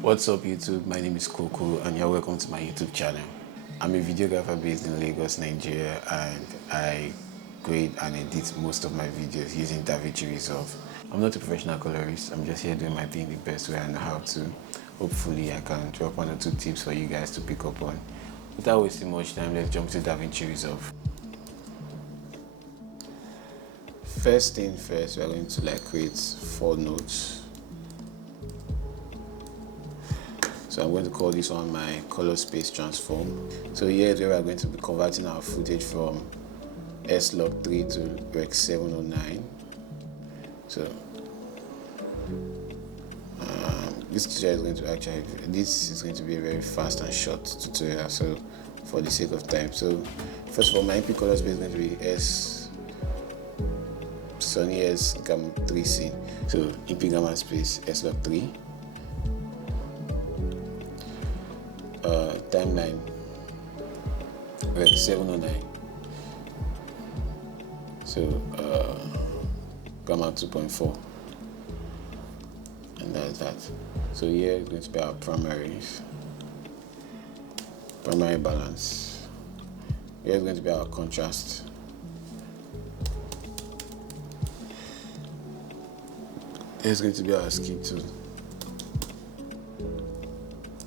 What's up YouTube, my name is Coco and you're welcome to my YouTube channel. I'm a videographer based in Lagos, Nigeria, and I grade and edit most of my videos using Davinci Resolve. I'm not a professional colorist, I'm just here doing my thing the best way I know how to. Hopefully I can drop 1 or 2 tips for you guys to pick up on. Without wasting much time, let's jump to Davinci Resolve. First thing first, we're going to create 4 notes. So I'm going to call this one my color space transform. So here is where we're going to be converting our footage from S-Log3 to Rec 709. So this tutorial is going to this is going to be a very fast and short tutorial. So for the sake of time, so first of all, my MP color space is going to be Sony S Gamma 3C. So MP Gamma space S-Log3. Timeline Rec 709. So Gamma 2.4, and that's that. So here is going to be our primary balance. Here is going to be our contrast. Here is going to be our skip tool.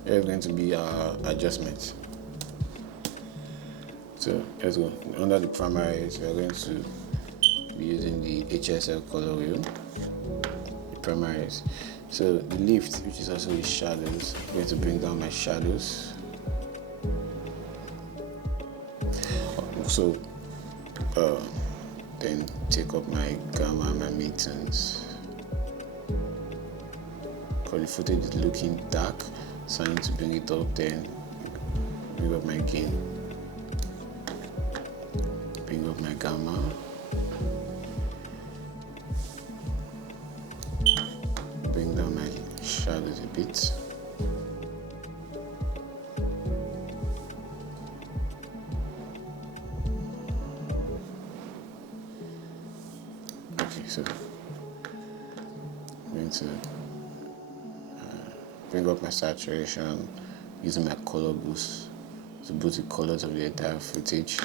Here is going to be our adjustment. So let's go. Under the primaries, we are going to be using the HSL color wheel, the primaries. So the lift, which is also the shadows, I'm going to bring down my shadows. So then take up my gamma and my midtones. For the footage is looking dark, so I need to bring it up, then bring up my gain, bring up my gamma, bring down my shadows a bit. Okay, so I'm going to bring up my saturation using my color boost to boost the colors of the entire footage.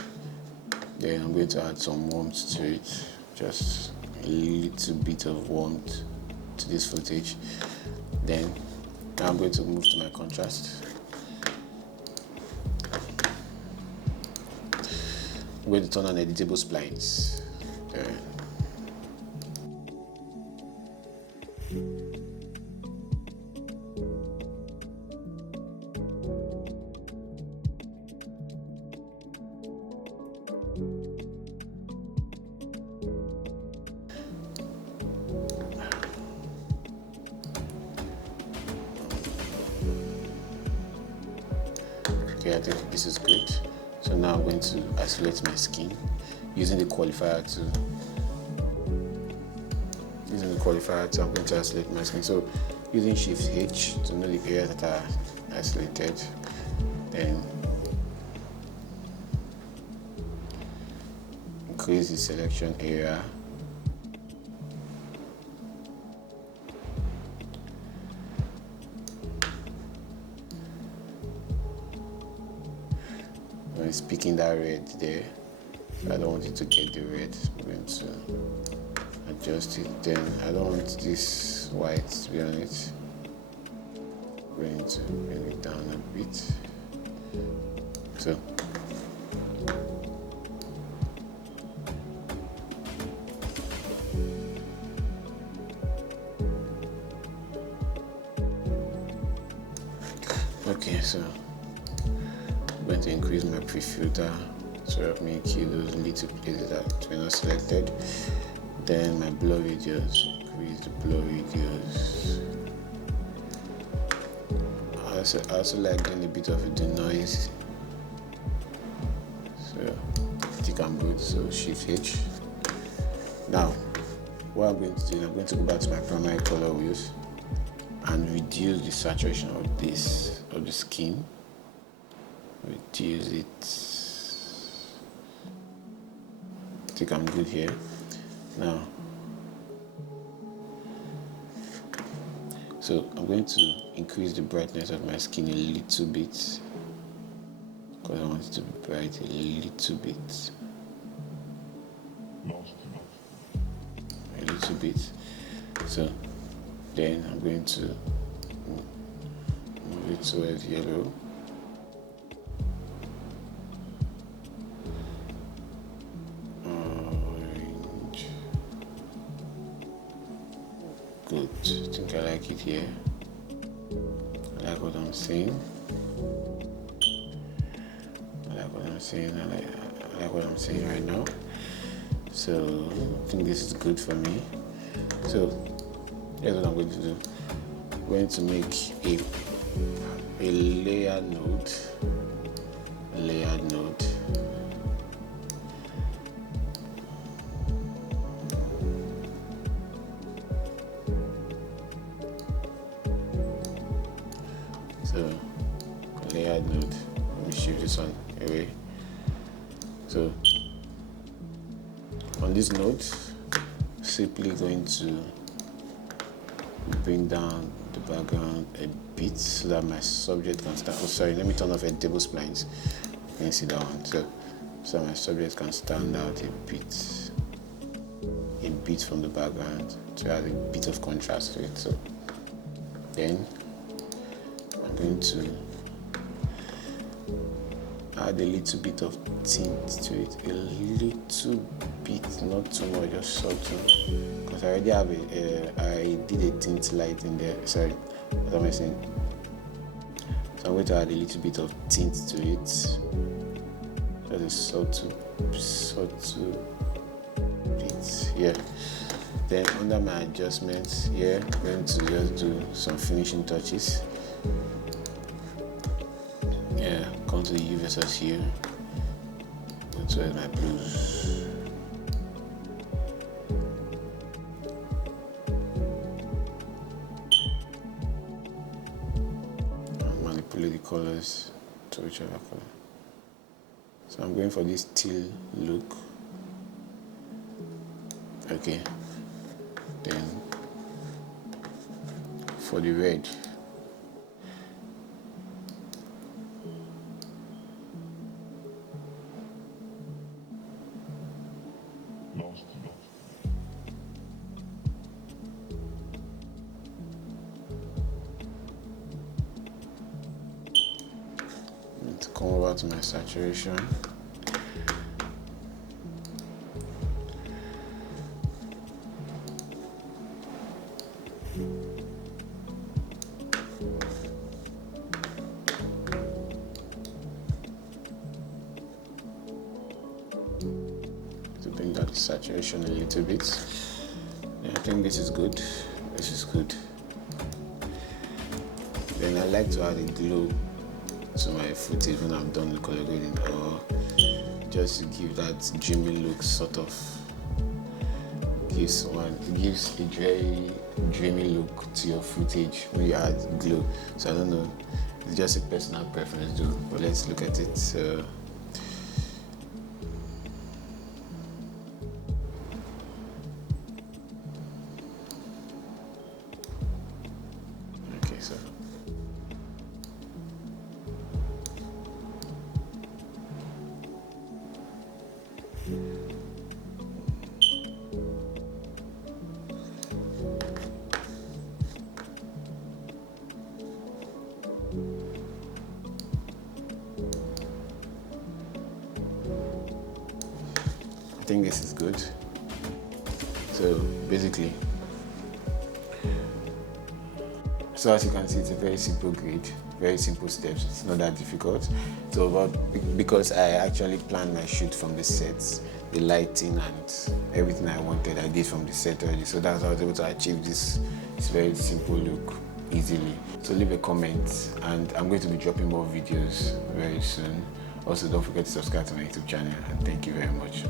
Then I'm going to add some warmth to it, just a little bit of warmth to this footage. Then now I'm going to move to my contrast. I'm going to turn on editable splines. Okay, I think this is good. So now I'm going to isolate my skin using the qualifier tool. I'm going to isolate my skin. So using Shift H to know the areas that are isolated. Then increase the selection area. When it's picking that red there, I don't want it to get the red. I'm going to adjust it. Then I don't want this white to be on it. I'm going to bring it down a bit. So okay, so I'm going to increase my pre-filter to help me kill those little places that were not selected. Then my blur radius, increase the blur radius. I also like doing a bit of a denoise. So I think I'm good. So Shift H. Now, what I'm going to do, I'm going to go back to my primary color wheels and reduce the saturation of the skin. Reduce it. I think I'm good here. Now, So I'm going to increase the brightness of my skin a little bit because I want it to be bright a little bit. A little bit. So then I'm going to move it towards yellow. Orange. Good. I think I like it here. I like what I'm seeing. I like what I'm seeing right now. So I think this is good for me. So here's what I'm going to do. I'm going to make a layer node. So layered node. Let me shift this one away. So on this node, simply going to bring down the background a bit so that my subject can stand. Oh, sorry, let me turn off editable splines. You can see that one. So my subject can stand out a bit from the background to add a bit of contrast to it. So then I'm going to add a little bit of tint to it, a little bit, not too much, just subtle. Because I already have I did a tint light in there. Sorry, what am I saying? So I'm going to add a little bit of tint to it, just a subtle bit. Yeah. Then under my adjustments here, I'm going to just do some finishing touches. Yeah, come to the U versus here. That's where my blues. And manipulate the colors to whichever color. So I'm going for this teal look. Okay. Then for the red. To come over to my saturation. To bring down the saturation a little bit. Yeah, I think this is good. This is good. Then I like to add a glow to my footage when I'm done with color grading, or just to give that dreamy look. Sort of gives a very dreamy look to your footage when you add glow. So I don't know, it's just a personal preference though, but let's look at it. So okay, so I think this is good. So basically, so as you can see, it's a very simple grade, very simple steps. It's not that difficult. So because I actually planned my shoot from the sets, the lighting and everything I wanted, I did from the set already. So that's how I was able to achieve this very simple look easily. So leave a comment, and I'm going to be dropping more videos very soon. Also, don't forget to subscribe to my YouTube channel, and thank you very much.